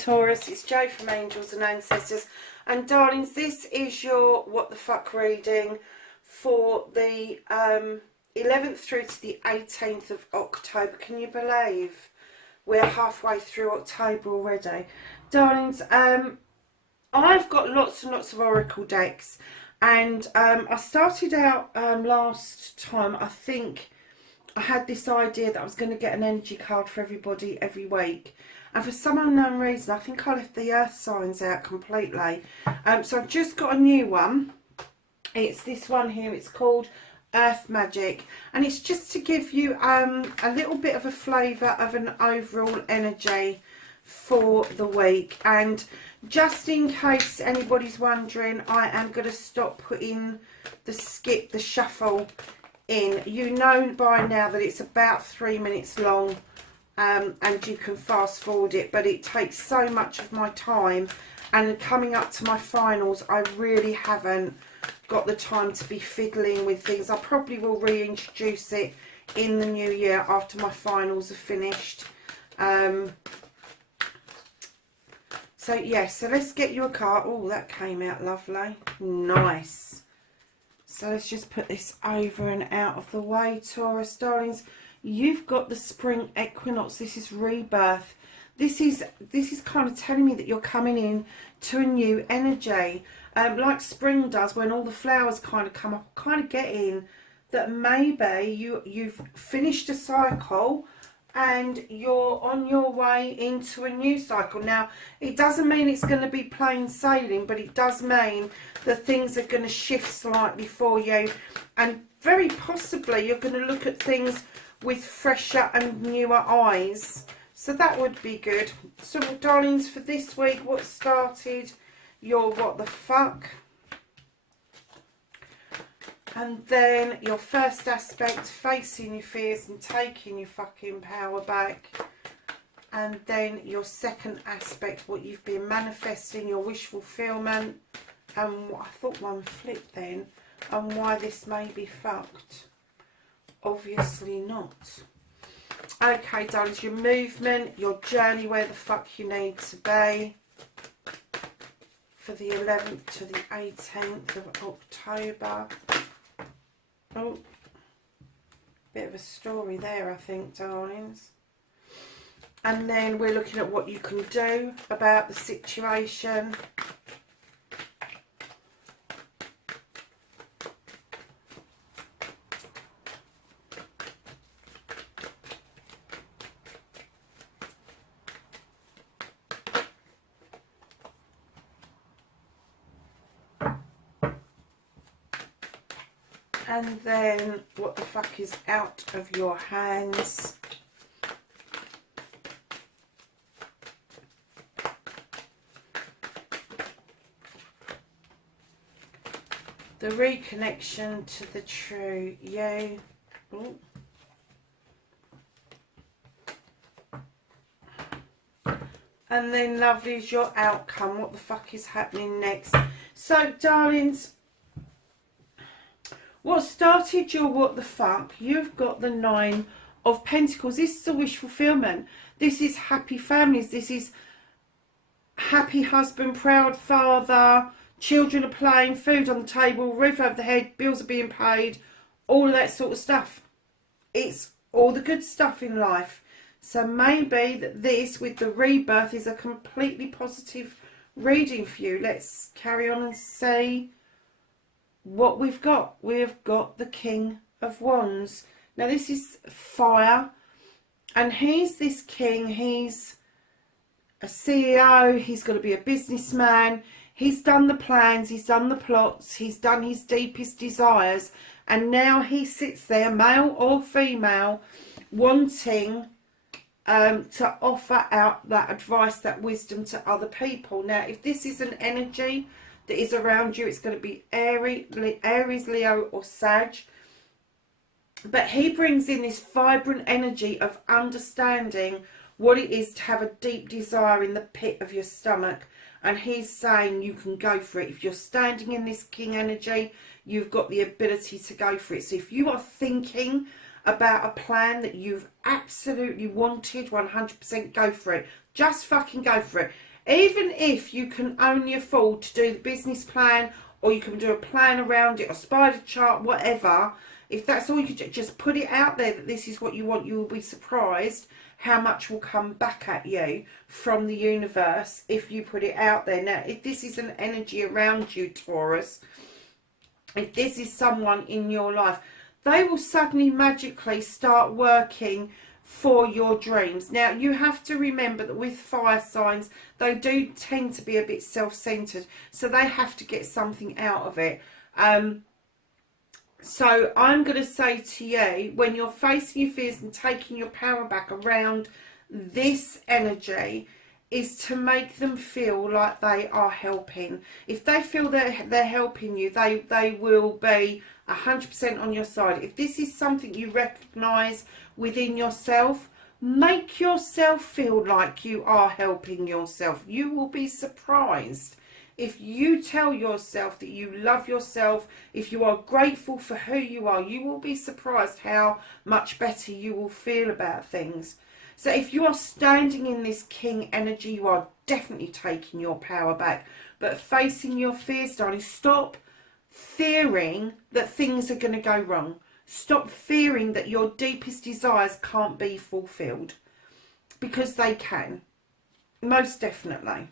Taurus, it's Jo from Angels and Ancestors, and darlings, this is your what the fuck reading for the 11th through to the 18th of October. Can you believe we're halfway through October already, darlings? I've got lots and lots of oracle decks, and I started out last time, I think I had this idea that I was going to get an energy card for everybody every week, and for some unknown reason I think I left the earth signs out completely. So I've just got a new one. It's this one here. It's called Earth Magic, and it's just to give you a little bit of a flavour of an overall energy for the week. And just in case anybody's wondering, I am going to stop putting the shuffle in. You know by now that it's about 3 minutes long, and you can fast forward it, but it takes so much of my time, and coming up to my finals I really haven't got the time to be fiddling with things. I probably will reintroduce it in the new year after my finals are finished. So yeah, so let's get you a card. Oh, that came out lovely. Nice. So let's just put this over and out of the way, Taurus darlings. You've got the spring equinox. This is rebirth. This is kind of telling me that you're coming in to a new energy, like spring does when all the flowers kind of come up. Kind of getting that maybe you've finished a cycle and you're on your way into a new cycle. Now, it doesn't mean it's going to be plain sailing, but it does mean that things are going to shift slightly for you, and very possibly you're going to look at things with fresher and newer eyes. So that would be good. So, darlings, for this week, what started your what the fuck? And then your first aspect, facing your fears and taking your fucking power back. And then your second aspect, what you've been manifesting, your wish fulfillment. And I thought one flipped then. And why this may be fucked. Obviously not. Okay, darlings, your movement, your journey, where the fuck you need to be for the 11th to the 18th of October. Oh, bit of a story there, I think, darlings. And then we're looking at what you can do about the situation. And then what the fuck is out of your hands. The reconnection to the true you. Ooh. And then lovely is your outcome. What the fuck is happening next? So, darlings, what started your what the fuck? You've got the 9 of Pentacles. This is a wish fulfillment. This is happy families. This is happy husband, proud father, children are playing, food on the table, roof over the head, bills are being paid, all of that sort of stuff. It's all the good stuff in life. So maybe that this, with the rebirth, is a completely positive reading for you. Let's carry on and see what we've got. We've got the King of Wands. Now this is fire, and he's this king. He's a CEO. He's got to be a businessman. He's done the plans. He's done the plots. He's done his deepest desires, and now he sits there, male or female, wanting to offer out that advice, that wisdom to other people. Now, if this is an energy that is around you, it's going to be Aries, Leo or Sag. But he brings in this vibrant energy of understanding what it is to have a deep desire in the pit of your stomach. And he's saying you can go for it. If you're standing in this king energy, you've got the ability to go for it. So if you are thinking about a plan that you've absolutely wanted, 100% go for it. Just fucking go for it. Even if you can only afford to do the business plan, or you can do a plan around it, or spider chart, whatever, if that's all you could do, just put it out there that this is what you want. You will be surprised how much will come back at you from the universe if you put it out there. Now, if this is an energy around you, Taurus, if this is someone in your life, they will suddenly magically start working for your dreams. Now, you have to remember that with fire signs, they do tend to be a bit self-centered, so they have to get something out of it. So I'm going to say to you, when you're facing your fears and taking your power back around this energy, is to make them feel like they are helping. If they feel they're helping you, they will be 100% on your side. If this is something you recognise within yourself, make yourself feel like you are helping yourself. You will be surprised. If you tell yourself that you love yourself, if you are grateful for who you are, you will be surprised how much better you will feel about things. So if you are standing in this king energy, you are definitely taking your power back. But facing your fears, darling, stop fearing that things are going to go wrong. Stop fearing that your deepest desires can't be fulfilled. Because they can. Most definitely.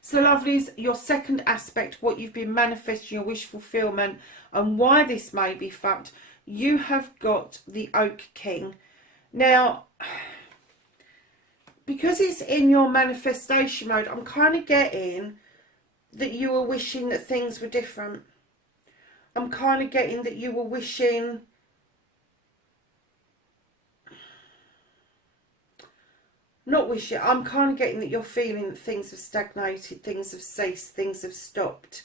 So lovelies, your second aspect, what you've been manifesting, your wish fulfillment, and why this may be fucked, you have got the Oak King. Now, because it's in your manifestation mode, I'm kind of getting that you were wishing that things were different. I'm kind of getting that you were wishing... Not wishing, I'm kind of getting that you're feeling that things have stagnated, things have ceased, things have stopped.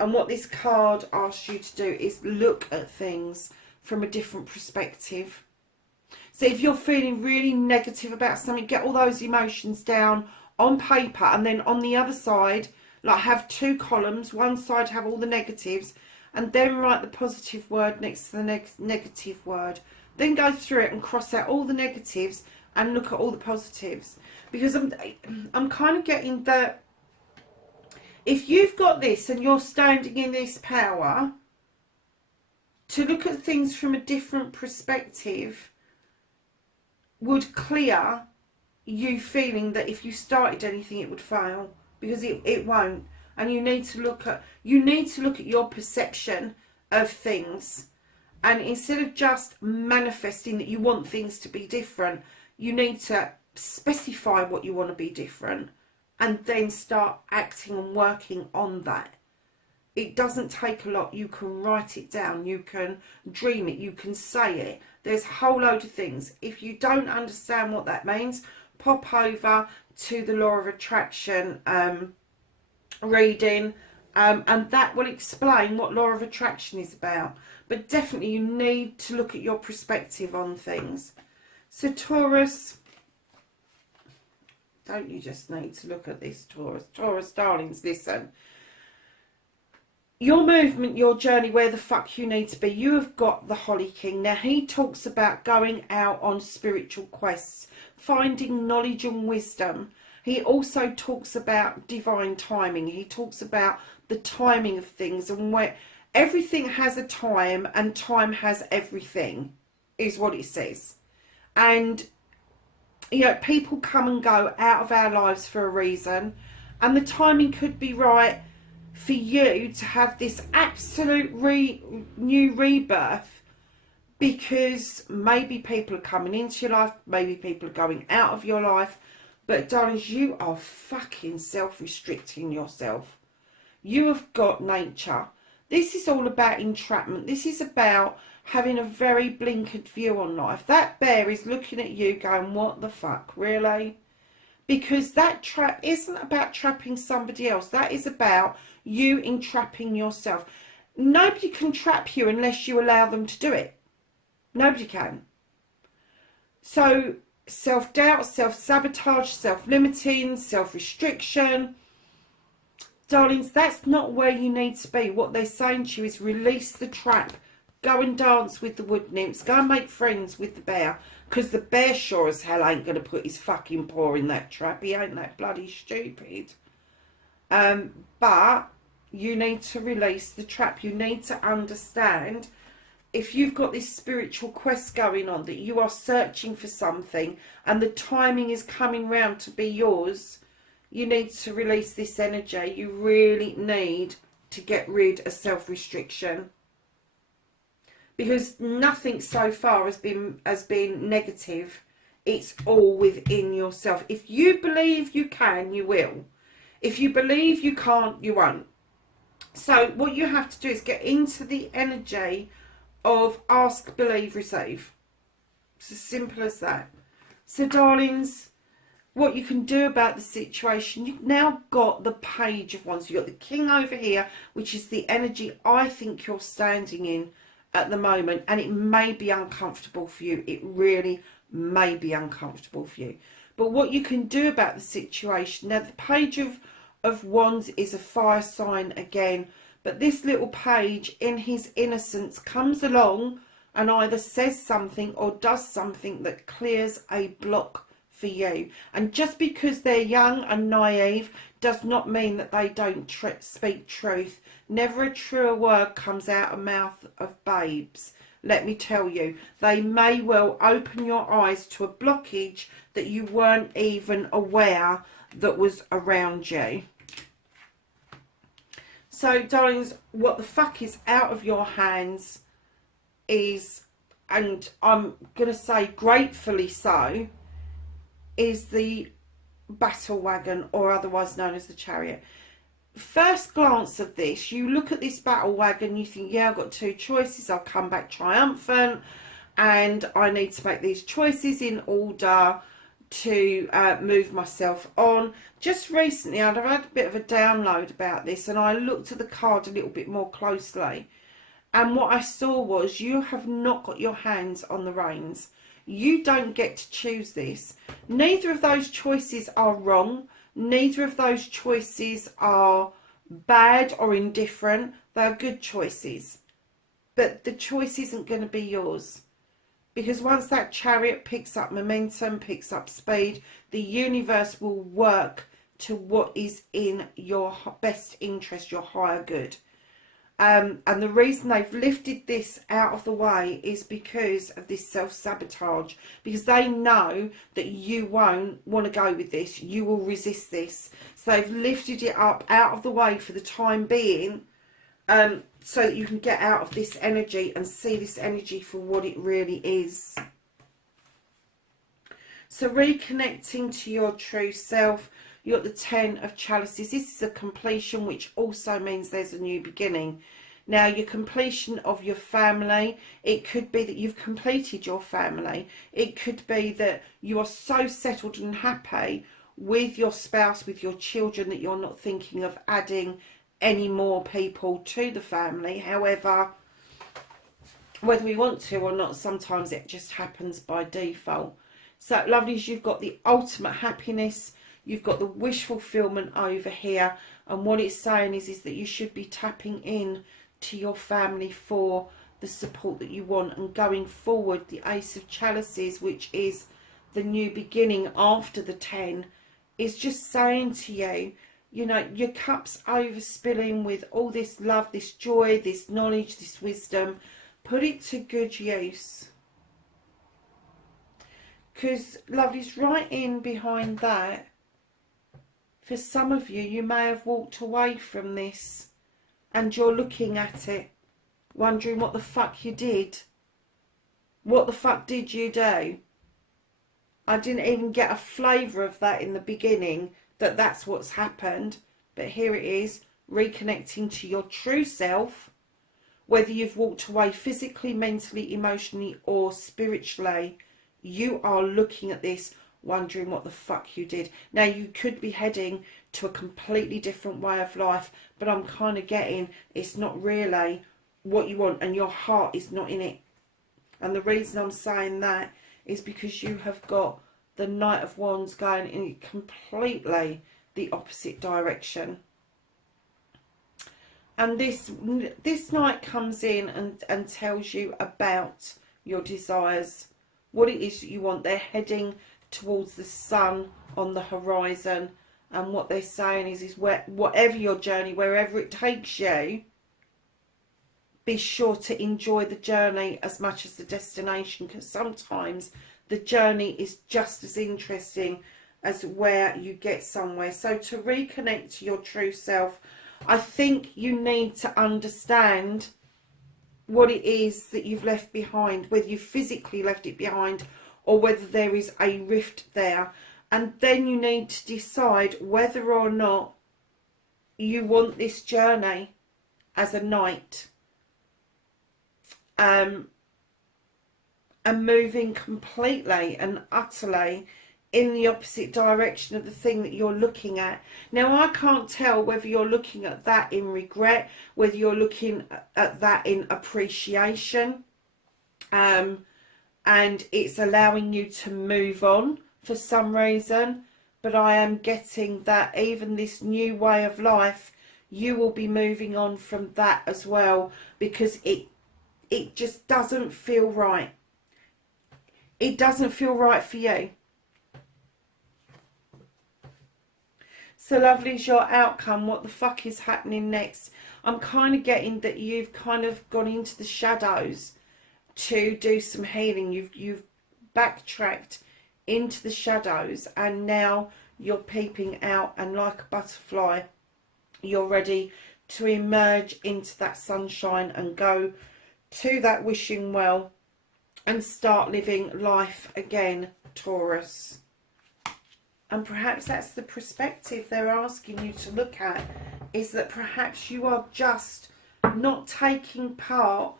And what this card asks you to do is look at things from a different perspective. So if you're feeling really negative about something, get all those emotions down on paper, and then on the other side, like have two columns, one side have all the negatives, and then write the positive word next to the negative word. Then go through it and cross out all the negatives and look at all the positives. Because I'm kind of getting that if you've got this and you're standing in this power, to look at things from a different perspective would clear you feeling that if you started anything it would fail, because it won't. And you need to look at your perception of things, and instead of just manifesting that you want things to be different, you need to specify what you want to be different and then start acting and working on that. It doesn't take a lot. You can write it down, you can dream it, you can say it. There's a whole load of things. If you don't understand what that means, pop over to the Law of Attraction reading, and that will explain what Law of Attraction is about. But definitely you need to look at your perspective on things. So Taurus, don't you just need to look at this, Taurus? Taurus, darlings, listen. Your movement, your journey, where the fuck you need to be. You have got the Holly King. Now, he talks about going out on spiritual quests, finding knowledge and wisdom. He also talks about divine timing. He talks about the timing of things, and where everything has a time and time has everything, is what it says. And, you know, people come and go out of our lives for a reason, and the timing could be right for you to have this absolute new rebirth, because maybe people are coming into your life, maybe people are going out of your life, but darlings, you are fucking self-restricting yourself. You have got nature. This is all about entrapment. This is about having a very blinkered view on life. That bear is looking at you going, what the fuck, really? Because that trap isn't about trapping somebody else. That is about you entrapping yourself. Nobody can trap you unless you allow them to do it. Nobody can. So self-doubt, self-sabotage, self-limiting, self-restriction. Darlings, that's not where you need to be. What they're saying to you is release the trap Go and dance with the wood nymphs. Go and make friends with the bear. Because the bear sure as hell ain't going to put his fucking paw in that trap. He ain't that bloody stupid. But you need to release the trap. You need to understand, if you've got this spiritual quest going on, that you are searching for something and the timing is coming round to be yours, you need to release this energy. You really need to get rid of self-restriction. Because nothing so far has been negative. It's all within yourself. If you believe you can, you will. If you believe you can't, you won't. So what you have to do is get into the energy of ask, believe, receive. It's as simple as that. So darlings, what you can do about the situation, you've now got the Page of Wands. You've got the King over here, which is the energy I think you're standing in at the moment. And it may be uncomfortable for you. It really may be uncomfortable for you. But what you can do about the situation, now the Page of Wands is a fire sign again. But this little page, in his innocence, comes along and either says something or does something that clears a block for you. And just because they're young and naive does not mean that they don't speak truth. Never a truer word comes out of the mouth of babes. Let me tell you, they may well open your eyes to a blockage that you weren't even aware that was around you. So, darlings, what the fuck is out of your hands is, and I'm going to say gratefully so, is the battle wagon, or otherwise known as the Chariot. First glance of this, you look at this battle wagon, you think, yeah, I've got two choices. I'll come back triumphant and I need to make these choices in order to move myself on. Just recently I've had a bit of a download about this and I looked at the card a little bit more closely, and what I saw was you have not got your hands on the reins. You don't get to choose this. Neither of those choices are wrong. Neither of those choices are bad or indifferent. They're good choices, but the choice isn't going to be yours. Because once that Chariot picks up momentum, picks up speed, the universe will work to what is in your best interest, your higher good. And the reason they've lifted this out of the way is because of this self-sabotage. Because they know that you won't want to go with this. You will resist this. So they've lifted it up out of the way for the time being, so that you can get out of this energy and see this energy for what it really is. So reconnecting to your true self, you've got the 10 of Chalices. This is a completion, which also means there's a new beginning. Now, your completion of your family, it could be that you've completed your family. It could be that you are so settled and happy with your spouse, with your children, that you're not thinking of adding any more people to the family. However, whether we want to or not, sometimes it just happens by default. So, lovelies, you've got the ultimate happiness. You've got the wish fulfillment over here. And what it's saying is that you should be tapping in to your family for the support that you want. And going forward, the Ace of Chalices, which is the new beginning after the 10, is just saying to you, you know, your cup's overspilling with all this love, this joy, this knowledge, this wisdom. Put it to good use. Because, lovelies, right in behind that, for some of you, you may have walked away from this and you're looking at it, wondering what the fuck you did. What the fuck did you do? I didn't even get a flavour of that in the beginning, that that's what's happened. But here it is, reconnecting to your true self, whether you've walked away physically, mentally, emotionally or spiritually. You are looking at this wondering what the fuck you did. Now, you could be heading to a completely different way of life, but I'm kind of getting it's not really what you want and your heart is not in it. And the reason I'm saying that is because you have got the Knight of Wands going in completely the opposite direction. And this night comes in and tells you about your desires, what it is that you want. They're heading towards the sun on the horizon, and what they're saying is whatever your journey, wherever it takes you, be sure to enjoy the journey as much as the destination, because sometimes the journey is just as interesting as where you get somewhere. So to reconnect to your true self, I think you need to understand what it is that you've left behind, whether you physically left it behind or whether there is a rift there. And then you need to decide whether or not you want this journey as a knight. And moving completely and utterly in the opposite direction of the thing that you're looking at. Now, I can't tell whether you're looking at that in regret, whether you're looking at that in appreciation, and it's allowing you to move on for some reason. But I am getting that even this new way of life, you will be moving on from that as well, because it just doesn't feel right. It doesn't feel right for you. So lovely's your outcome. What the fuck is happening next? I'm kind of getting that you've kind of gone into the shadows to do some healing. You've backtracked into the shadows, and now you're peeping out, and like a butterfly, you're ready to emerge into that sunshine and go to that wishing well and start living life again, Taurus. And perhaps that's the perspective they're asking you to look at, is that perhaps you are just not taking part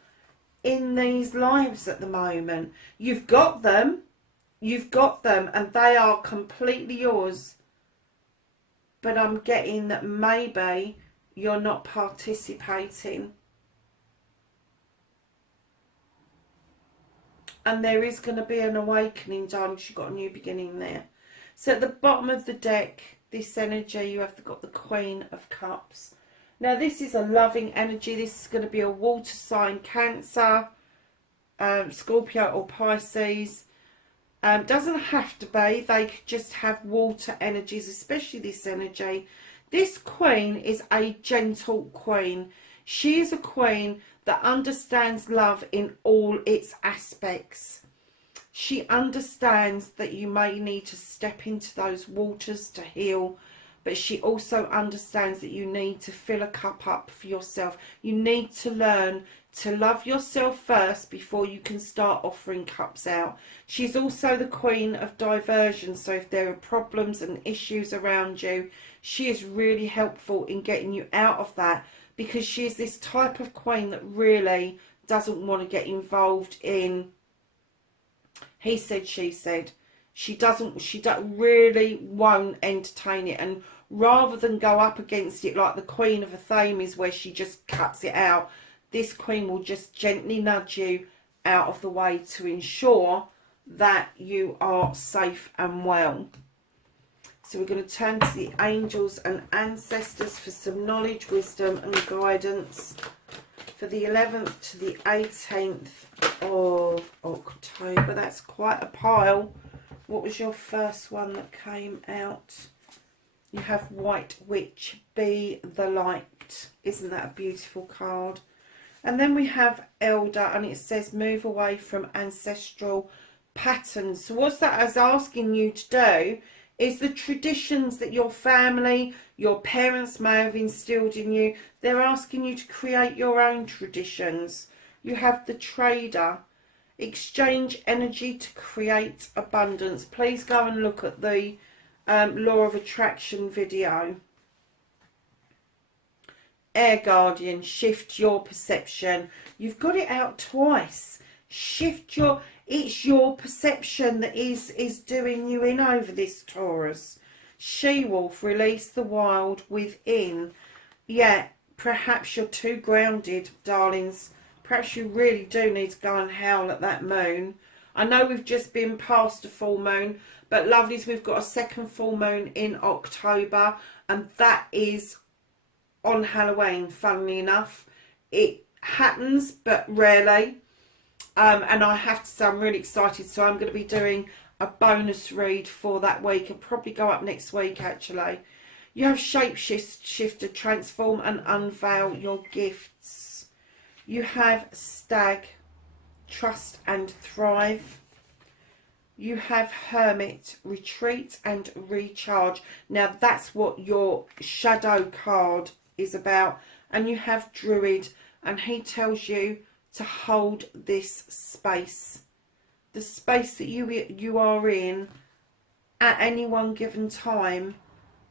in these lives at the moment. You've got them, and they are completely yours. But I'm getting that maybe you're not participating. And there is going to be an awakening, darling, because you've got a new beginning there. So at the bottom of the deck, this energy, you have got the Queen of Cups. Now this is a loving energy. This is going to be a water sign, Cancer, Scorpio or Pisces. Doesn't have to be. They could just have water energies, especially this energy. This Queen is a gentle Queen. She is a Queen that understands love in all its aspects. She understands that you may need to step into those waters to heal, but she also understands that you need to fill a cup up for yourself. You need to learn to love yourself first before you can start offering cups out. She's also the Queen of diversion, so if there are problems and issues around you, she is really helpful in getting you out of that, because she is this type of Queen that really doesn't want to get involved in he said, she said. She really won't entertain it. And rather than go up against it like the Queen of Athames, where she just cuts it out, this Queen will just gently nudge you out of the way to ensure that you are safe and well. So we're going to turn to the angels and ancestors for some knowledge, wisdom and guidance for the 11th to the 18th of October. That's quite a pile. What was your first one that came out? You have White Witch, Be the Light. Isn't that a beautiful card? And then we have Elder, and it says move away from ancestral patterns. So what's that is asking you to do is the traditions that your family, your parents may have instilled in you. They're asking you to create your own traditions. You have the Trader. Exchange energy to create abundance. Please go and look at the Law of Attraction video. Air Guardian, shift your perception. You've got it out twice. Shift your... It's your perception that is doing you in over this, Taurus. She-Wolf, release the wild within. Yeah, perhaps you're too grounded, darlings. Perhaps you really do need to go and howl at that moon. I know we've just been past a full moon, but lovelies, we've got a second full moon in October, and that is on Halloween, funnily enough. It happens, but rarely. And I have to say I'm really excited, so I'm going to be doing a bonus read for that week. It'll probably go up next week, actually. You have shapeshifter, transform and unveil your gifts. You have stag, trust and thrive. You have hermit, retreat and recharge. Now that's what your shadow card is about. And you have druid, and he tells you to hold this space. The space that you are in at any one given time.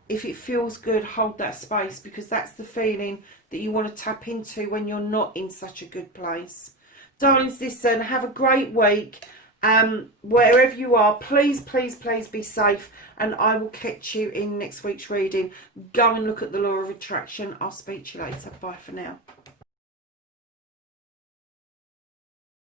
If it feels good, hold that space, because that's the feeling that you want to tap into when you're not in such a good place. Darlings, listen, have a great week. Wherever you are, please, please, please be safe, and I will catch you in next week's reading. Go and look at the law of attraction. I'll speak to you later. Bye for now.